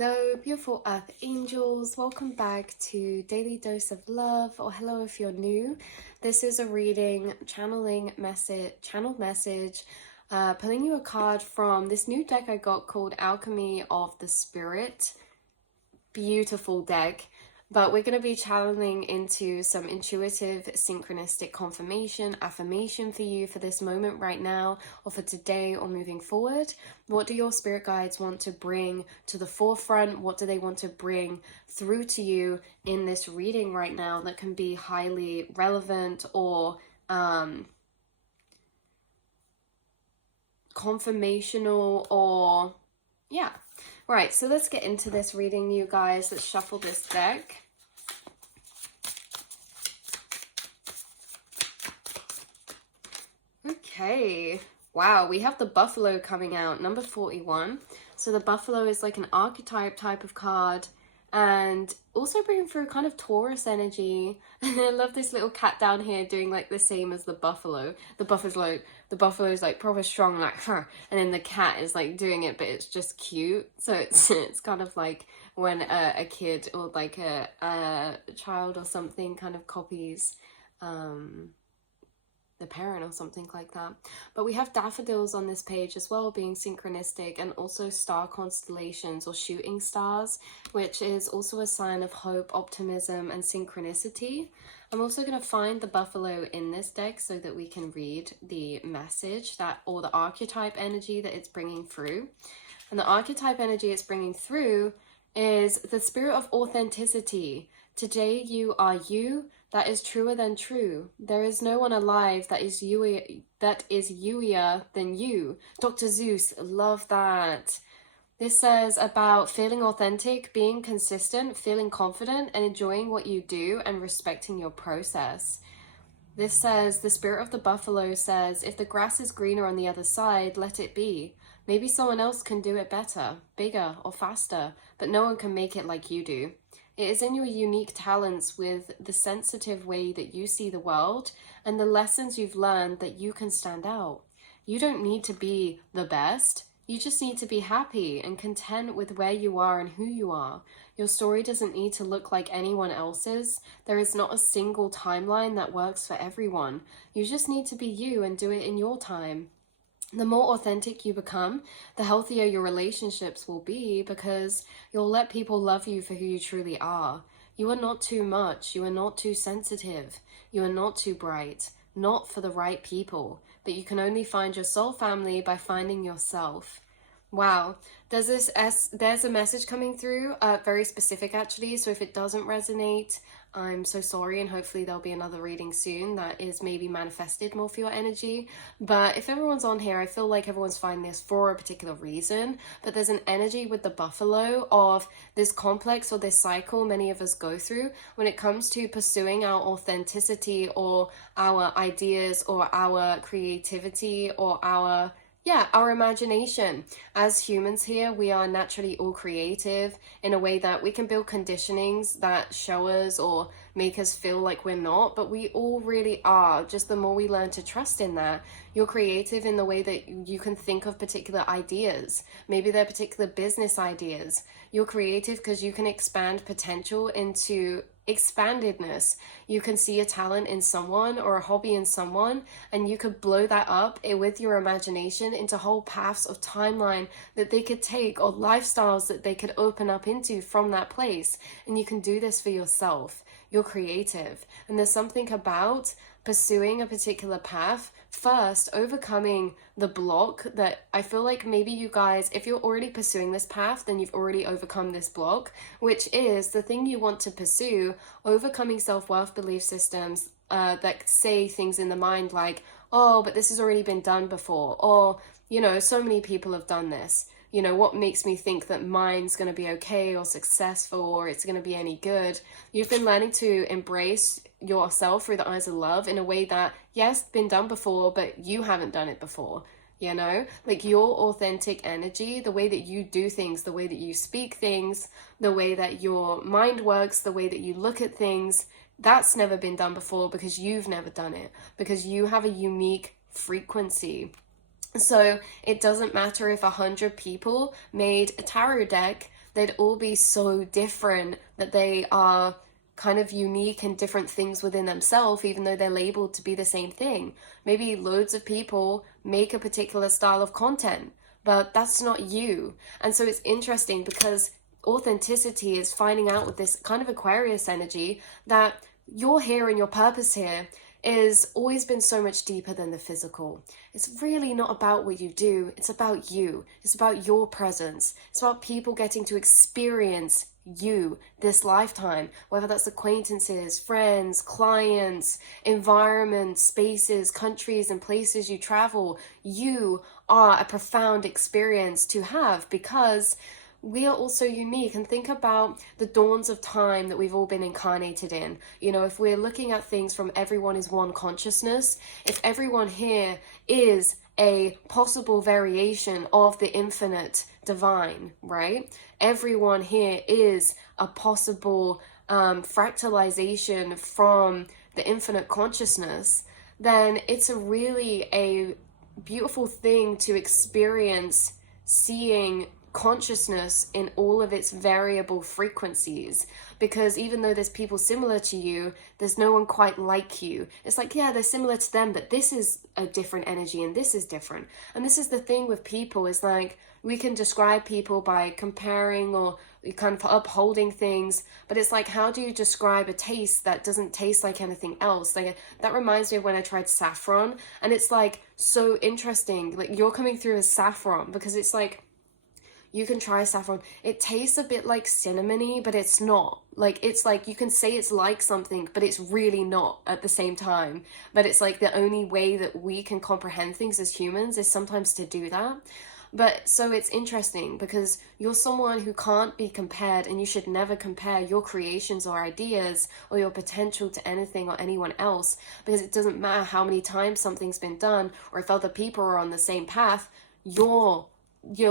Hello, beautiful earth angels. Welcome back to Daily Dose of Love, or hello if you're new. This is a reading, channeled message, pulling you a card from this new deck I got called Alchemy of the Spirit. Beautiful deck. But we're going to be channeling into some intuitive, synchronistic confirmation, affirmation for you for this moment right now, or for today, or moving forward. What do your spirit guides want to bring to the forefront? What do they want to bring through to you in this reading right now that can be highly relevant or confirmational or yeah. Right, so let's get into this reading, you guys. Let's shuffle this deck. Okay, wow, we have the buffalo coming out, number 41. So the buffalo is like an archetype type of card, and also bringing through kind of Taurus energy. And I love this little cat down here doing like the same as the buffalo. The buffalo is like proper strong, like huh, and then the cat is like doing it, but it's just cute. So it's kind of like when a kid or like a child or something kind of copies the parent or something like that. But we have daffodils on this page as well, being synchronistic, and also star constellations or shooting stars, which is also a sign of hope, optimism, and synchronicity. I'm also going to find the buffalo in this deck so that we can read the message or the archetype energy that it's bringing through. And the archetype energy it's bringing through is the spirit of authenticity. Today you are you. That is truer than true. There is no one alive that is you-ier than you. Dr. Zeus, love that. This says about feeling authentic, being consistent, feeling confident, and enjoying what you do and respecting your process. This says, the spirit of the buffalo says, if the grass is greener on the other side, let it be. Maybe someone else can do it better, bigger, or faster, but no one can make it like you do. It is in your unique talents with the sensitive way that you see the world and the lessons you've learned that you can stand out. You don't need to be the best. You just need to be happy and content with where you are and who you are. Your story doesn't need to look like anyone else's. There is not a single timeline that works for everyone. You just need to be you and do it in your time. The more authentic you become, the healthier your relationships will be, because you'll let people love you for who you truly are. You are not too much. You are not too sensitive. You are not too bright. Not for the right people. But you can only find your soul family by finding yourself. Wow. There's a message coming through, very specific actually. So if it doesn't resonate, I'm so sorry, and hopefully there'll be another reading soon that is maybe manifested more for your energy. But if everyone's on here, I feel like everyone's finding this for a particular reason. But there's an energy with the buffalo of this complex or this cycle many of us go through when it comes to pursuing our authenticity or our ideas or our creativity or our imagination. As humans here, we are naturally all creative in a way that we can build conditionings that show us or make us feel like we're not, but we all really are. Just the more we learn to trust in that, you're creative in the way that you can think of particular ideas. Maybe they're particular business ideas. You're creative because you can expand potential into expandedness. You can see a talent in someone or a hobby in someone, and you could blow that up with your imagination into whole paths of timeline that they could take, or lifestyles that they could open up into from that place. And you can do this for yourself. You're creative, and there's something about pursuing a particular path first, overcoming the block that I feel like maybe you guys, if you're already pursuing this path, then you've already overcome this block, which is the thing you want to pursue, overcoming self-worth belief systems that say things in the mind like, oh, but this has already been done before, or, you know, so many people have done this. You know, what makes me think that mine's going to be okay or successful or it's going to be any good? You've been learning to embrace yourself through the eyes of love in a way that, yes, been done before, but you haven't done it before. You know, like your authentic energy, the way that you do things, the way that you speak things, the way that your mind works, the way that you look at things, that's never been done before because you've never done it, because you have a unique frequency. So it doesn't matter if 100 people made a tarot deck they'd all be so different that they are kind of unique and different things within themselves, even though they're labeled to be the same thing. Maybe loads of people make a particular style of content, but that's not you. And so it's interesting because authenticity is finding out with this kind of Aquarius energy that your here and your purpose here is always been so much deeper than the physical. It's really not about what you do, it's about you. It's about your presence. It's about people getting to experience you this lifetime, whether that's acquaintances, friends, clients, environments, spaces, countries, and places you travel. You are a profound experience to have because we are also unique. And think about the dawns of time that we've all been incarnated in. You know, if we're looking at things from everyone is one consciousness, if everyone here is a possible variation of the infinite divine, right? Everyone here is a possible fractalization from the infinite consciousness, then it's a beautiful thing to experience seeing consciousness in all of its variable frequencies, because even though there's people similar to you, there's no one quite like you. It's like, yeah, they're similar to them, but this is a different energy and this is different. And this is the thing with people, is like we can describe people by comparing or kind of upholding things, but it's like, how do you describe a taste that doesn't taste like anything else? Like, that reminds me of when I tried saffron, and it's like so interesting, like you're coming through as saffron, because it's like, you can try saffron. It tastes a bit like cinnamony, but it's not. Like, it's like, you can say it's like something, but it's really not at the same time. But it's like the only way that we can comprehend things as humans is sometimes to do that. But so it's interesting because you're someone who can't be compared, and you should never compare your creations or ideas or your potential to anything or anyone else, because it doesn't matter how many times something's been done or if other people are on the same path, you're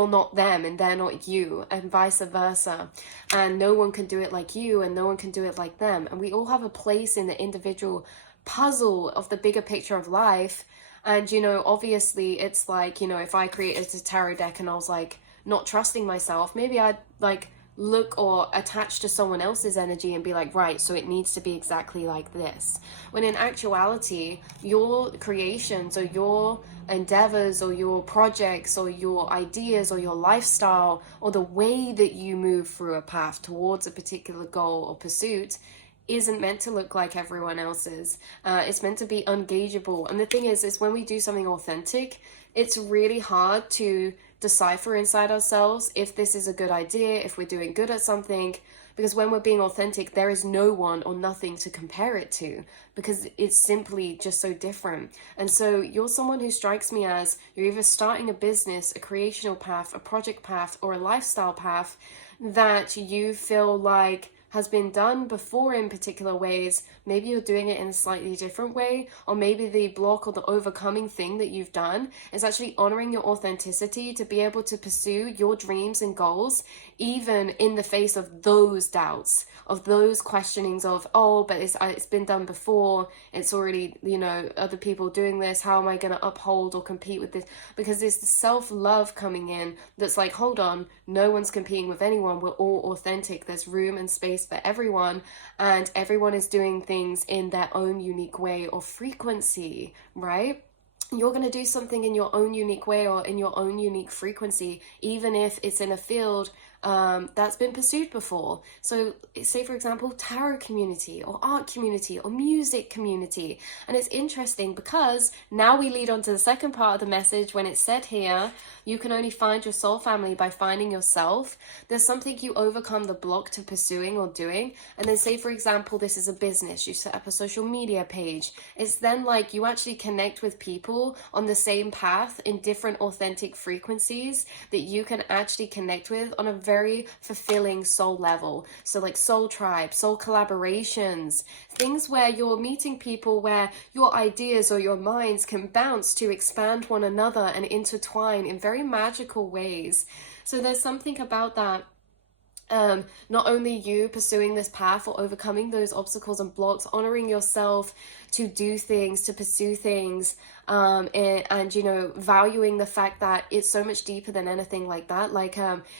not them and they're not you, and vice versa. And no one can do it like you and no one can do it like them. And we all have a place in the individual puzzle of the bigger picture of life. And, you know, obviously it's like, you know, if I created a tarot deck and I was like not trusting myself, maybe I'd like look or attach to someone else's energy and be like, right, so it needs to be exactly like this. When in actuality, your creations or your endeavors or your projects or your ideas or your lifestyle or the way that you move through a path towards a particular goal or pursuit isn't meant to look like everyone else's. It's meant to be ungageable. And the thing is when we do something authentic, it's really hard to decipher inside ourselves if this is a good idea, if we're doing good at something, because when we're being authentic, there is no one or nothing to compare it to, because it's simply just so different. And so you're someone who strikes me as you're either starting a business, a creational path, a project path, or a lifestyle path that you feel like has been done before in particular ways. Maybe you're doing it in a slightly different way, or maybe the block or the overcoming thing that you've done is actually honoring your authenticity to be able to pursue your dreams and goals, even in the face of those doubts, of those questionings of, oh, but it's been done before, it's already, you know, other people doing this, how am I going to uphold or compete with this? Because there's self-love coming in that's like, hold on, no one's competing with anyone, we're all authentic, there's room and space for everyone, and everyone is doing things in their own unique way or frequency, right? You're going to do something in your own unique way or in your own unique frequency, even if it's in a field that's been pursued before. So say, for example, tarot community or art community or music community. And it's interesting because now we lead on to the second part of the message when it's said here, you can only find your soul family by finding yourself. There's something you overcome the block to pursuing or doing. And then say, for example, this is a business, you set up a social media page. It's then like you actually connect with people on the same path in different authentic frequencies that you can actually connect with on a very fulfilling soul level. So like soul tribe, soul collaborations, things where you're meeting people where your ideas or your minds can bounce to expand one another and intertwine in very magical ways. So there's something about that. Not only you pursuing this path or overcoming those obstacles and blocks, honoring yourself to do things, to pursue things, and you know, valuing the fact that it's so much deeper than anything like that. Like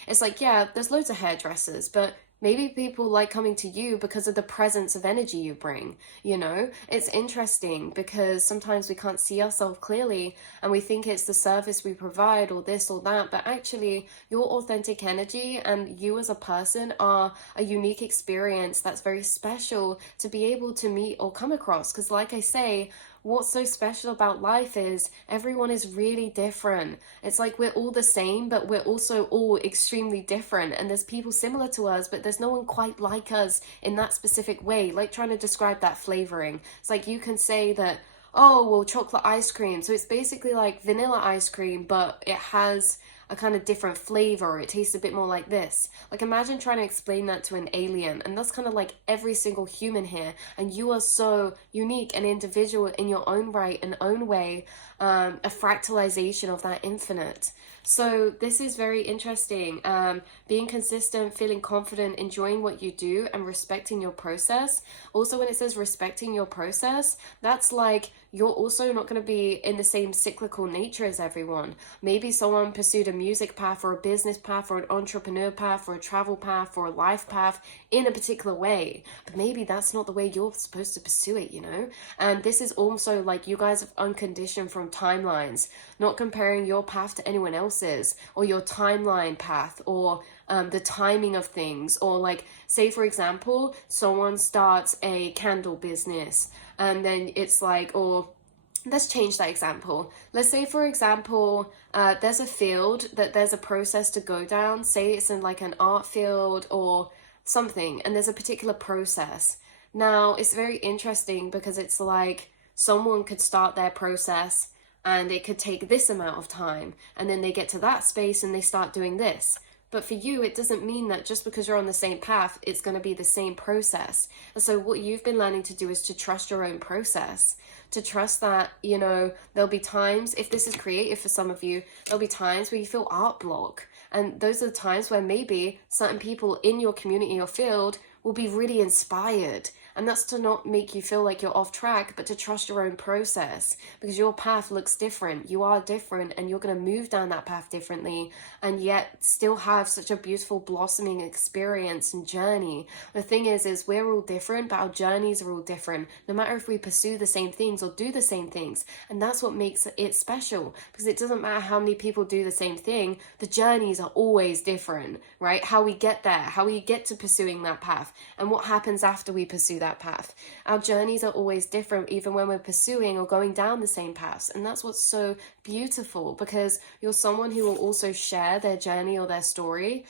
it's like, yeah, there's loads of hairdressers, but maybe people like coming to you because of the presence of energy you bring. You know, it's interesting because sometimes we can't see ourselves clearly and we think it's the service we provide or this or that, but actually your authentic energy and you as a person are a unique experience that's very special to be able to meet or come across. Because like I say, what's so special about life is everyone is really different. It's like we're all the same, but we're also all extremely different. And there's people similar to us, but there's no one quite like us in that specific way. Like trying to describe that flavoring. It's like you can say that, oh, well, chocolate ice cream. So it's basically like vanilla ice cream, but it has a kind of different flavor. It tastes a bit more like this. Like imagine trying to explain that to an alien, and that's kind of like every single human here, and you are so unique and individual in your own right and own way, a fractalization of that infinite. So this is very interesting. Being consistent, feeling confident, enjoying what you do, and respecting your process. Also, when it says respecting your process, that's like you're also not going to be in the same cyclical nature as everyone. Maybe someone pursued a music path or a business path or an entrepreneur path or a travel path or a life path in a particular way, but maybe that's not the way you're supposed to pursue it, you know? And this is also like you guys have unconditioned from timelines, not comparing your path to anyone else's or your timeline path or the timing of things. Or like, say for example, someone starts a candle business and then it's like, or let's change that example. Let's say, for example, there's a field that there's a process to go down. Say it's in like an art field or something, and there's a particular process. Now, it's very interesting because it's like someone could start their process and it could take this amount of time, and then they get to that space and they start doing this. But for you, it doesn't mean that just because you're on the same path, it's going to be the same process. And so what you've been learning to do is to trust your own process, to trust that, you know, there'll be times, if this is creative for some of you, there'll be times where you feel art block. And those are the times where maybe certain people in your community or field will be really inspired. And that's to not make you feel like you're off track, but to trust your own process, because your path looks different. You are different and you're going to move down that path differently and yet still have such a beautiful blossoming experience and journey. The thing is we're all different, but our journeys are all different, no matter if we pursue the same things or do the same things. And that's what makes it special, because it doesn't matter how many people do the same thing, the journeys are always different, right? How we get there, how we get to pursuing that path, and what happens after we pursue that path. Our journeys are always different, even when we're pursuing or going down the same paths. And that's what's so beautiful, because you're someone who will also share their journey or their story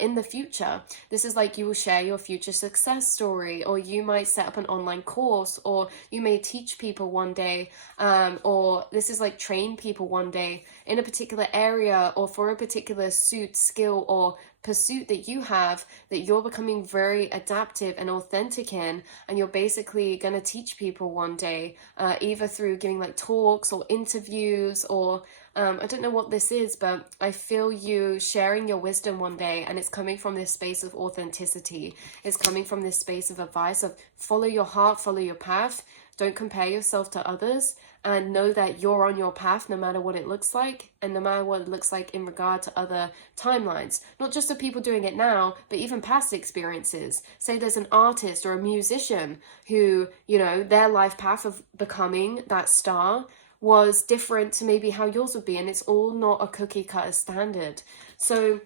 in the future. This is like you will share your future success story, or you might set up an online course, or you may teach people one day, or this is like train people one day in a particular area or for a particular suit, skill, or pursuit that you have, that you're becoming very adaptive and authentic in, and you're basically going to teach people one day, either through giving like talks or interviews, or I don't know what this is, but I feel you sharing your wisdom one day, and it's coming from this space of authenticity. It's coming from this space of advice of follow your heart, follow your path, don't compare yourself to others, and know that you're on your path no matter what it looks like, and no matter what it looks like in regard to other timelines. Not just of people doing it now, but even past experiences. Say there's an artist or a musician who, you know, their life path of becoming that star was different to maybe how yours would be, and it's all not a cookie cutter standard. So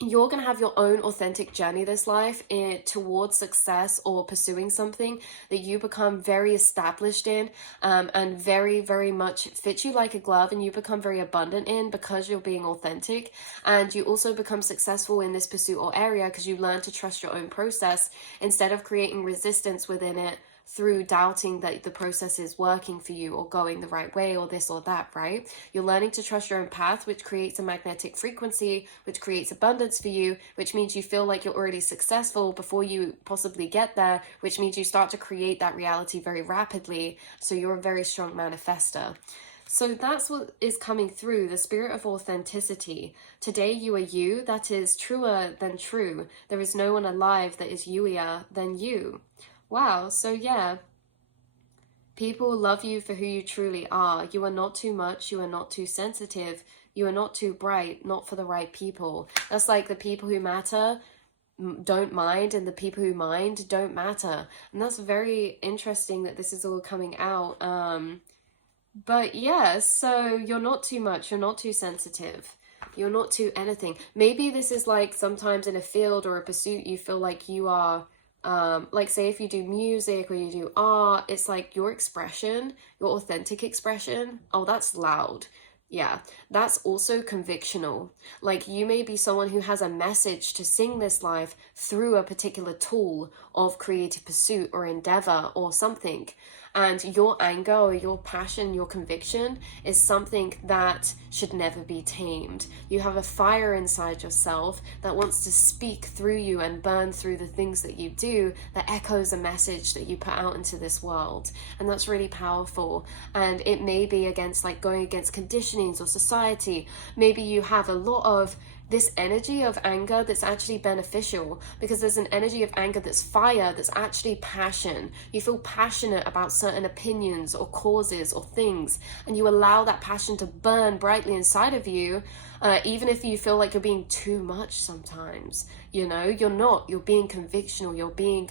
you're going to have your own authentic journey this life towards success or pursuing something that you become very established in, and very, very much fits you like a glove, and you become very abundant in because you're being authentic. And you also become successful in this pursuit or area because you learn to trust your own process instead of creating resistance within it through doubting that the process is working for you or going the right way or this or that, right? You're learning to trust your own path, which creates a magnetic frequency, which creates abundance for you, which means you feel like you're already successful before you possibly get there, which means you start to create that reality very rapidly. So you're a very strong manifester. So that's what is coming through, the spirit of authenticity. Today you are you, that is truer than true. There is no one alive that is youier than you. Wow, so yeah, People love you for who you truly are. You are not too much. You are not too sensitive. You are not too bright, not for the right people. That's like the people who matter don't mind, and the people who mind don't matter. And that's very interesting that this is all coming out. But yeah, so you're not too much. You're not too sensitive. You're not too anything. Maybe this is like sometimes in a field or a pursuit you feel like you are, like say if you do music or you do art, it's like your expression, your authentic expression, oh, that's loud. Yeah, that's also convictional. Like you may be someone who has a message to sing this life through a particular tool of creative pursuit or endeavor or something. And your anger or your passion, your conviction is something that should never be tamed. You have a fire inside yourself that wants to speak through you and burn through the things that you do, that echoes a message that you put out into this world. And that's really powerful. And it may be against like going against conditionings or society. Maybe you have a lot of this energy of anger that's actually beneficial, because there's an energy of anger that's fire, that's actually passion. You feel passionate about certain opinions or causes or things, and you allow that passion to burn brightly inside of you, even if you feel like you're being too much sometimes. You know, you're not. You're being convictional, you're being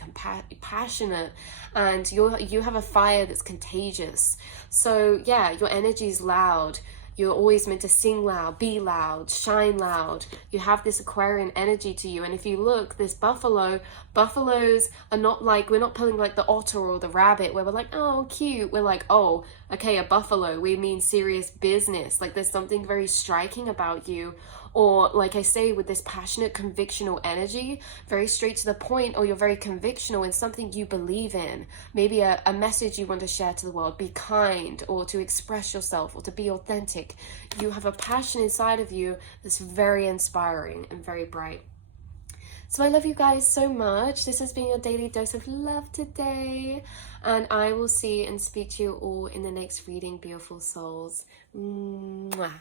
passionate, and you have a fire that's contagious. So yeah, your energy is loud. You're always meant to sing loud, be loud, shine loud. You have this Aquarian energy to you. And if you look, this buffaloes are not like, we're not pulling like the otter or the rabbit where we're like, oh, cute. We're like, oh, okay, a buffalo. We mean serious business. Like there's something very striking about you. Or like I say, with this passionate, convictional energy, very straight to the point, or you're very convictional in something you believe in. Maybe a message you want to share to the world, be kind, or to express yourself, or to be authentic. You have a passion inside of you that's very inspiring and very bright. So I love you guys so much. This has been your daily dose of love today. And I will see and speak to you all in the next reading, beautiful souls. Mwah.